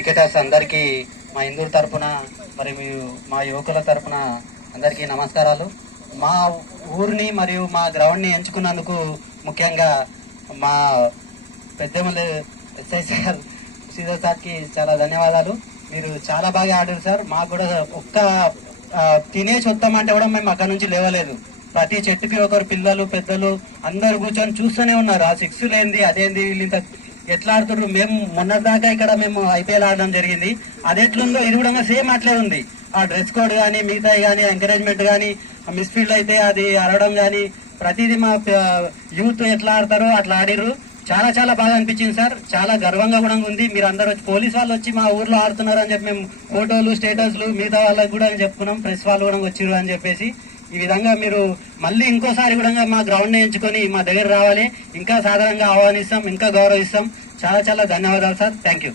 Cricketers అందరికీ మా ఇందూరు తరపున మరియు మా యువకుల తరపున అందరికీ నమస్కారాలు. మా ఊరిని మరియు మా గ్రౌండ్ని ఎంచుకున్నందుకు ముఖ్యంగా మా పెద్దమల్లి ఎస్ఐ సార్ శ్రీధర్ సార్కి చాలా ధన్యవాదాలు. మీరు చాలా బాగా ఆడారు సార్. మాకు కూడా ఒక్క తినేసి వస్తామంటే కూడా మేము అక్కడ నుంచి లేవలేదు. ప్రతి చెట్టుకి ఒకరు పిల్లలు పెద్దలు అందరు కూర్చొని చూస్తూనే ఉన్నారు. ఆ సిక్స్లు ఏంది అదేంది వీళ్ళు ఇంత ఎట్లా ఆడుతున్నారు. మేము మొన్నటిదాకా ఇక్కడ మేము ఐపీఎల్ ఆడడం జరిగింది. అది ఎట్లుందో ఇది కూడా సేమ్ అట్లే ఉంది. ఆ డ్రెస్ కోడ్ కానీ మిగతాయి కానీ ఎంకరేజ్మెంట్ కానీ మిస్ఫీల్డ్ అయితే అది ఆడడం కానీ ప్రతిదీ మా యూత్ ఎట్లా ఆడతారో అట్లా ఆడిర్రు. చాలా చాలా బాగా అనిపించింది సార్. చాలా గర్వంగా కూడా ఉంది. మీరు అందరూ వచ్చి పోలీస్ వాళ్ళు వచ్చి మా ఊర్లో ఆడుతున్నారు అని చెప్పి మేము ఫోటోలు స్టేటస్లు మిగతా వాళ్ళకి కూడా చెప్పుకున్నాం. ప్రెస్ వాళ్ళు కూడా వచ్చిర్రు అని చెప్పేసి. ఈ విధంగా మీరు మళ్ళీ ఇంకోసారి కూడా మా గ్రౌండ్ ఎంచుకొని మా దగ్గర రావాలి. ఇంకా సాధారణంగా ఆహ్వానిస్తాం, ఇంకా గౌరవిస్తాం. చాలా చాలా ధన్యవాదాలు సార్. Thank you.